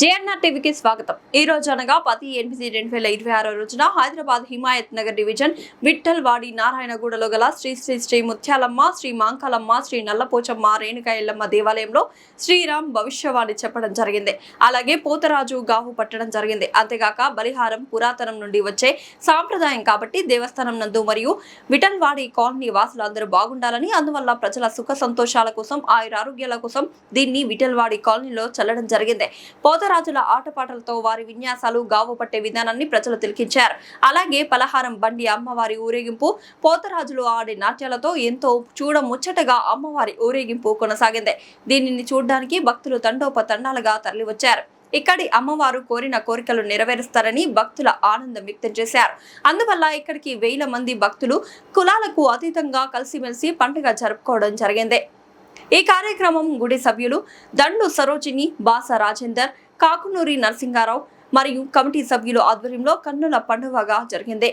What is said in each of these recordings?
JNR టీవీకి స్వాగతం. ఈ రోజు అనగా 10/8/2026 రోజున హైదరాబాద్ హిమాయత్ నగర్ డివిజన్ విఠల్వాడి నారాయణగూడలో గల శ్రీ శ్రీ శ్రీ ముత్యాలమ్మ, శ్రీ మాంకాలమ్మ, శ్రీ నల్లపోచమ్మ, రేణుకా ఎల్లమ్మ దేవాలయంలో శ్రీరామ్ భవిష్యవాణి చెప్పడం జరిగింది. అలాగే పోతరాజు గావు పట్టడం జరిగింది. అంతేగాక బలిహారం పురాతనం నుండి వచ్చే సాంప్రదాయం కాబట్టి దేవస్థానం నందు మరియు విఠల్వాడి కాలనీ వాసులు అందరూ బాగుండాలని, అందువల్ల ప్రజల సుఖ సంతోషాల కోసం, ఆయురారోగ్యాల కోసం దీన్ని విఠల్వాడి కాలనీలో చల్లడం జరిగింది. పోతరాజుల ఆటపాటలతో వారి విన్యాసాలు, గావు పట్టే విధానాన్ని ప్రజలు తిలకించారు. అలాగే పలహారం బండి అమ్మవారి ఊరేగింపు, పోతరాజులు ఆడే నాట్యాలతో ఎంతో చూడముచ్చటగా అమ్మవారి ఊరేగింపు కొనసాగింది. దీనిని చూడడానికి భక్తులు తండోపతండాలుగా తరలివచ్చారు. ఇక్కడి అమ్మవారు కోరిన కోరికలు నెరవేరుస్తారని భక్తుల ఆనందం వ్యక్తం చేశారు. అందువల్ల ఇక్కడికి వేల మంది భక్తులు కులాలకు అతీతంగా కలిసిమెలిసి పండుగ జరుపుకోవడం జరిగింది. ఈ కార్యక్రమం గుడి సభ్యులు దండు సరోజిని, బాస రాజేందర్, కాకునూరి నరసింగారావు మరియు కమిటీ సభ్యులు ఆధ్వర్యంలో కన్నుల పండుగగా జరిగింది.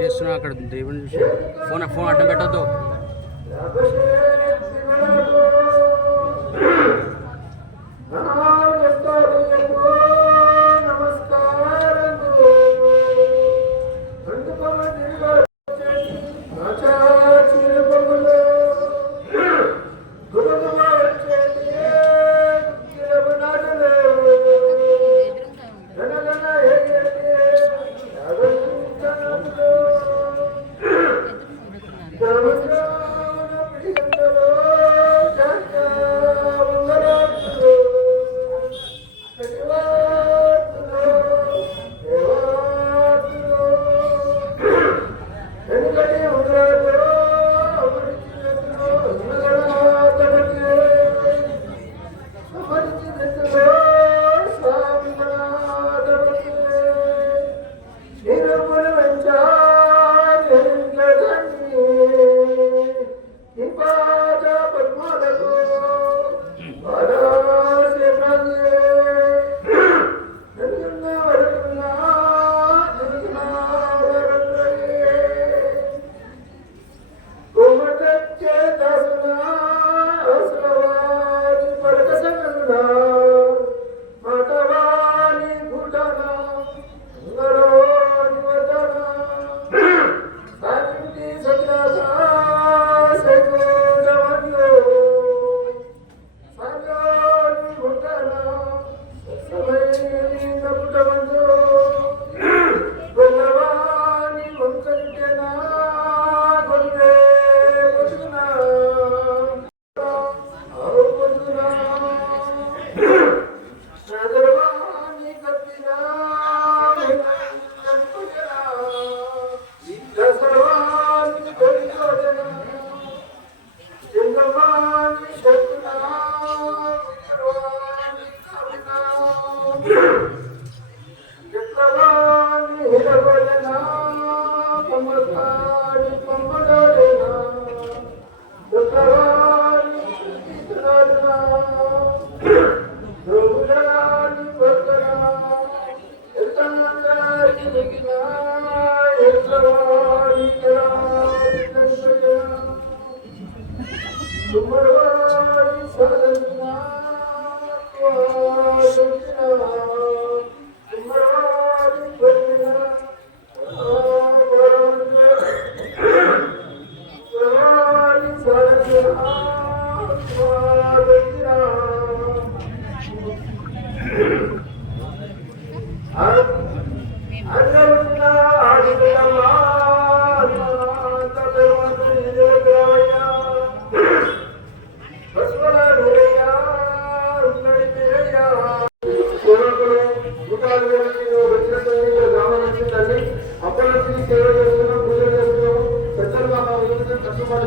చేస్తున్నా అక్కడ దేవుని ఫోన్ అడ్డం పెట్టద్దు.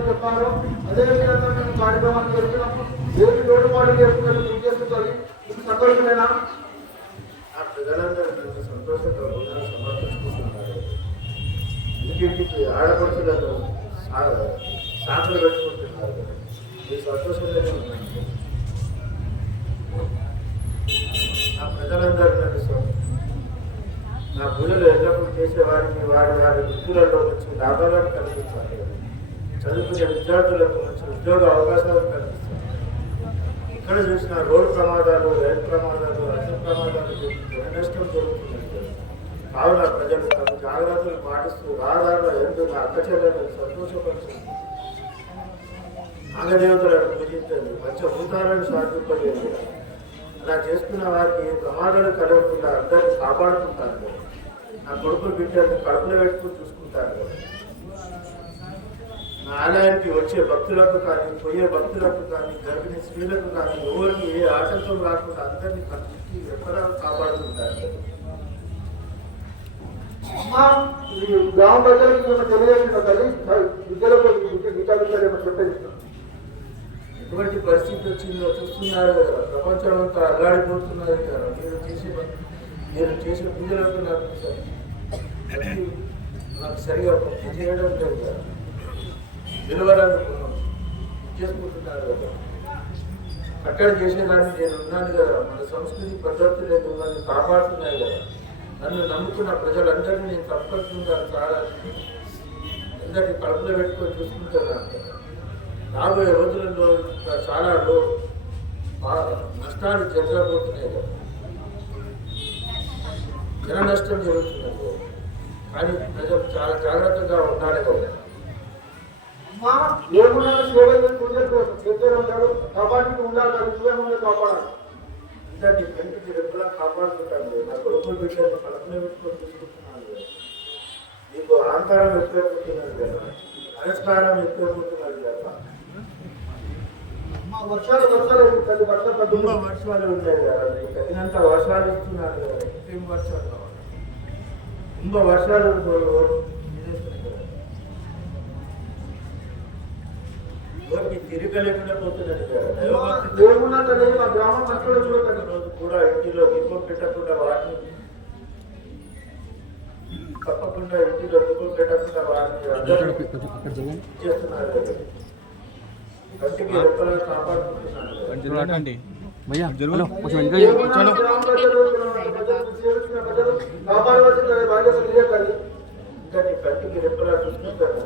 చెప్పారు. అదేవిధంగా మేము కార్యక్రమాన్ని చేస్తున్నాము. దేవుని తోడుపాటు చేసుకున్నట్టు గుర్తు చేస్తుంది. మీకు సంతోషమేనా? ఆ ప్రజలందరూ సంతోషంగా సమర్పించుకుంటున్నారు. ఇంటింటికి ఆడపడుతున్నారు, సాకులు పెట్టుకుంటున్నారు. మీరు సంతోషంగానే ఉన్నారు. ప్రజలందరూ నడుస్తారు. నా పూజలు ఎల్లప్పుడూ చేసేవారికి వారి వారి వృత్తులలో మంచి లాభాలను కలిగిస్తారు. చదువుకునే విద్యార్థులకు మంచి ఉద్యోగ అవకాశాలు కల్పిస్తారు. ఇక్కడ చూసిన రోడ్డు ప్రమాదాలు, రైలు ప్రమాదాలు, అగ్ని ప్రమాదాలు జన నష్టం జరుగుతుంది. కావున ప్రజలు తమ జాగ్రత్తలు పాటిస్తూ రహదారుల ఎందుకు అక్కచెల్లెలను సంతోషపరుస్తుంది. నాగదేవతలను పూజించండి, పంచభూతాలను శాంతింపజేయండి. అలా చేసుకున్న వారికి ప్రమాదాలు కలగకుండా అందరినీ కాపాడుకుంటారు. నా కొడుకులు బిడ్డలను కడుపులో పెట్టుకుని చూసుకుంటారు. నా ఆలయానికి వచ్చే భక్తులకు కానీ, పోయే భక్తులకు కానీ, గర్భిణీ స్త్రీలకు కానీ ఎవరికి ఏ ఆటంకం రాకుండా అందరినీ కట్టి ఎక్కడ కాపాడుతుంటారు. ఈ గ్రామ ప్రజలకు తెలియజేసిన తల్లి విద్యలకు చెప్పేది ఎటువంటి పరిస్థితి వచ్చిందో చూస్తున్నారు కదా. ప్రపంచం అంతా అల్లాడిపోతున్నారు కదా. మీరు చేసే పూజలకు నాకు సరిగా భక్తి చేయడం లేదు కదా. విలువలను చేసుకుంటున్నారు కదా. అక్కడ చేసేదాన్ని నేను ఉన్నాను కదా. మన సంస్కృతి పద్ధతులు మిమ్మల్ని కాపాడుతున్నాయి కదా. నన్ను నమ్ముకున్న ప్రజలందరినీ నేను తప్పకుండా చాలా అందరినీ కడుపులో పెట్టుకొని చూసుకుంటున్నాను కదా. రాబోయే రోజులలో చాలా నష్టాలు జరగబోతున్నాయి కదా. జన నష్టం జరుగుతున్నది. కానీ ప్రజలు చాలా జాగ్రత్తగా ఉండాలి కదా. అందరినీ కంటికి రెప్పలా కాపాడుతుంటాను. నా కొడుకులు బిడ్డలు కడుపులో పెట్టుకొని చూసుకుంటున్నాను. నీకు అహంకారం ఎక్కువైపోతున్నది కదా, అహంకారం ఎక్కువైపోతున్నది కదా. వర్షాలు ఉన్నాయి కదా, తగినంత వర్షాలు ఇస్తున్నారు కదా. ఇంకేం వర్షాలు కావాలి? వర్షాలు ఎవరికి తిరిగి లేకుండా పోతున్నది కదా. రోజు కూడా ఇంటిలో దీపం పెట్టకుండా వారిని తప్పకుండా ఇంటిలో దీపం పెట్టకుండా వారిని చేస్తున్నారు కదా. కంటికి రెప్పలను కాపాడుకుంటున్నారు. కంటికి రెప్పలా చూసుకుంటారు.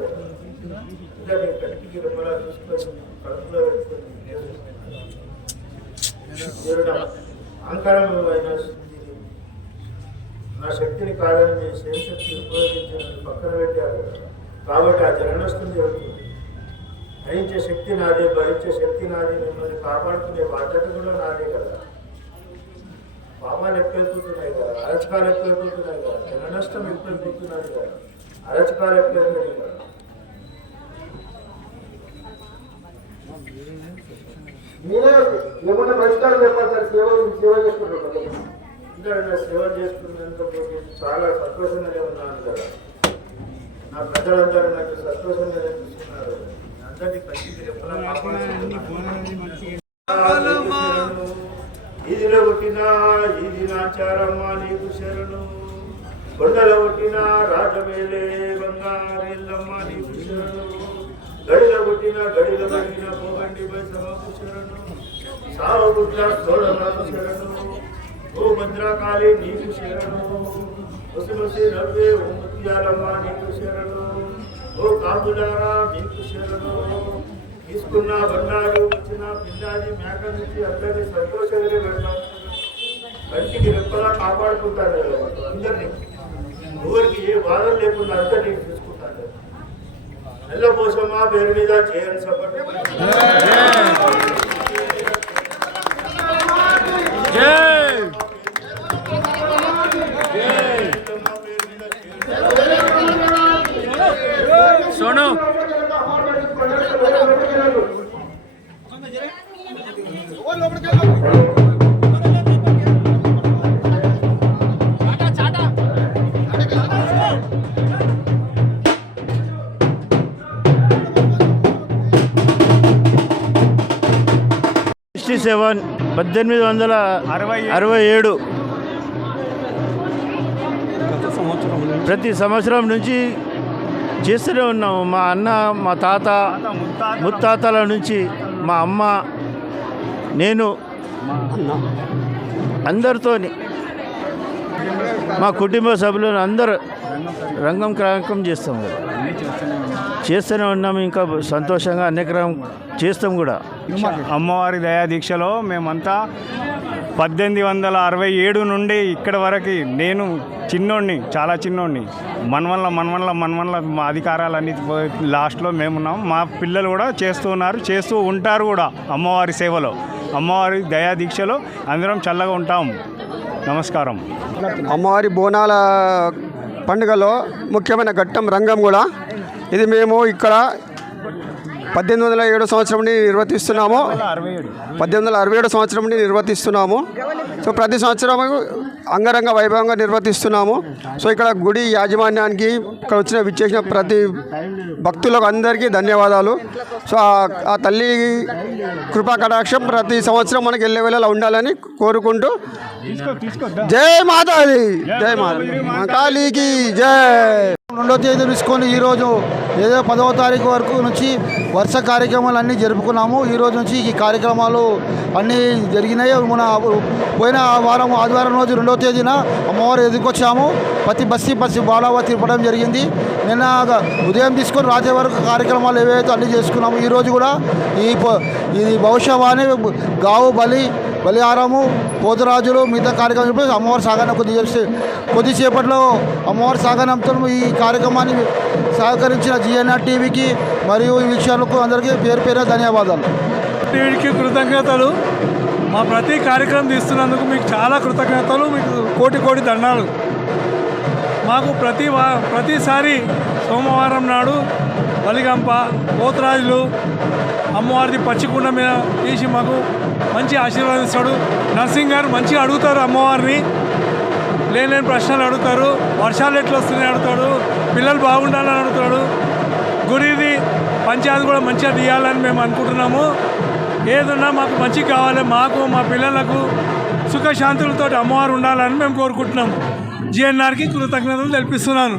కంటికి రెప్పలా చూసుకొని కడుపులో అహంకారం అయిన నా శక్తిని కాదని మీ సేమ్ శక్తి ఉపయోగించి పక్కన పెట్టారు కాబట్టి ఆ జననష్టం జరుగుతుంది. గ్రహించే శక్తి నాదే, భరించే శక్తి నాది. మిమ్మల్ని కాపాడుకునే బాధ్యత కూడా నాదే కదా. పాపాలు ఎక్కువైపోతున్నాయి కదా, అరచకాలు ఎక్కువైపోతున్నాయి కదా, జన నష్టం ఎక్కువైపోతున్నది కదా, అరచకాలు ఎక్కువైపోయినాయి కదా. మీరే ఏమన్నా పరిష్కారం చెప్పాలి సార్. సేవ చేసుకుంటారు. ఇంకా సేవ చేసుకున్నందుకు చాలా సంతోషంగానే ఉన్నాను కదా. నా ప్రజలందరూ నాకు సంతోషంగానే చూస్తున్నారు. అందరినీ కంటికి రెప్పలా ఈదిలో పుట్టిన ఈది నాచారమ్మ నీకు శరణు. కొండలో పుట్టిన రాజమేలే బంగారెల్లమ్మ నీకు శరణు. గడిలో పుట్టిన గడిలో కలిగిన పోగండి బైసమ్మకు శరణు. సావు పుట్ల సోడలకు శరణు. ఓ భద్రకాళి నీకు శరణు. ముసి నవ్వే ఓ ముత్యాలమ్మ నీకు శరణు. ఓ కాపులారా నీకు శరణు. తీసుకున్న బండారు వచ్చిన పిల్లాది మేక నుంచి అందరినీ సంతోషంగా పెడతాం. కంటికి రెప్పలా కాపాడుకుంటాడు అందరినీ. ఎవరికి ఏ బాధ లేకుండా అందరినీ చూసుకుంటాడు. నల్లపోసమ్మ పేరు మీద చేయని సపోర్ట్. సోను సెవెన్ 1867 ప్రతి సంవత్సరం నుంచి చేస్తూనే ఉన్నాము. మా అన్న, మా తాత, ముత్తాతల నుంచి మా అమ్మ, నేను అందరితోని మా కుటుంబ సభ్యులను అందరూ రంగం క్రాంకం చేస్తాం కదా, చేస్తూనే ఉన్నాము. ఇంకా సంతోషంగా అనేక చేస్తాం కూడా. అమ్మవారి దయా దీక్షలో మేమంతా 1867 నుండి ఇక్కడ వరకు నేను చిన్నోడిని, చాలా చిన్నోడిని, మనవల్ల మా అధికారాలన్నీ లాస్ట్లో మేమున్నాం. మా పిల్లలు కూడా చేస్తూ ఉంటారు కూడా. అమ్మవారి సేవలో, అమ్మవారి దయా దీక్షలో అందరం చల్లగా ఉంటాం. నమస్కారం. అమ్మవారి బోనాల పండుగలో ముఖ్యమైన ఘట్టం రంగం కూడా. ఇది మేము ఇక్కడ 1807 సంవత్సరం నుండి నిర్వర్తిస్తున్నాము. 1867 సంవత్సరం నుండి నిర్వర్తిస్తున్నాము. సో ప్రతి సంవత్సరం అంగరంగ వైభవంగా నిర్వర్తిస్తున్నాము. సో ఇక్కడ గుడి యాజమాన్యానికి, ఇక్కడ విచ్చేసిన ప్రతి భక్తులకు అందరికీ ధన్యవాదాలు. సో ఆ తల్లి కృపా కటాక్షం ప్రతి సంవత్సరం మనకి వెళ్ళే వేళలా ఉండాలని కోరుకుంటూ జై మాతాది, జై మాతాలికి జై. 2వ తేదీ తీసుకొని ఈరోజు ఏదో 10వ తారీఖు వరకు నుంచి వరుస కార్యక్రమాలు అన్నీ జరుపుకున్నాము. ఈరోజు నుంచి ఈ కార్యక్రమాలు అన్నీ జరిగినాయి. మన పోయిన వారం ఆదివారం రోజు 2వ తేదీన అమ్మవారు ఎదుర్కొచ్చాము. ప్రతి బస్సి బాలావ తిప్పడం జరిగింది. నిన్న ఉదయం తీసుకొని రాత్రి వరకు కార్యక్రమాలు ఏవైతే అన్నీ చేసుకున్నాము. ఈరోజు కూడా ఈ భవిష్యవాణి, గావు బలిహారము, పోతురాజులు, మిగతా కార్యక్రమం అమ్మవారి సాగనం కొద్దిసేపట్లో అమ్మవారి సాగనంతో ఈ కార్యక్రమాన్ని సహకరించిన GNR టీవీకి మరియు ఈ వీక్షకులకు అందరికీ పేరు ధన్యవాదాలు. టీవీకి కృతజ్ఞతలు. మా ప్రతి కార్యక్రమం తీస్తున్నందుకు మీకు చాలా కృతజ్ఞతలు. మీకు కోటి దండాలు. మాకు ప్రతిసారి సోమవారం నాడు బలిగంప, పోతురాజులు, అమ్మవారిది పచ్చికుండ మీద తీసి మాకు మంచి ఆశీర్వాదిస్తాడు. నర్సింగ్ గారు మంచిగా అడుగుతారు అమ్మవారిని, లేని ప్రశ్నలు అడుగుతారు. వర్షాలు ఎట్లా వస్తున్నాయి అడుగుతాడు, పిల్లలు బాగుండాలని అడుగుతాడు. గుడిది పంచాయతీ కూడా మంచిగా తీయాలని మేము అనుకుంటున్నాము. ఏదన్నా మాకు మంచిగా కావాలి, మాకు మా పిల్లలకు సుఖశాంతులతో అమ్మవారు ఉండాలని మేము కోరుకుంటున్నాము. GNRకి కృతజ్ఞతలు తెలిపిస్తున్నాను.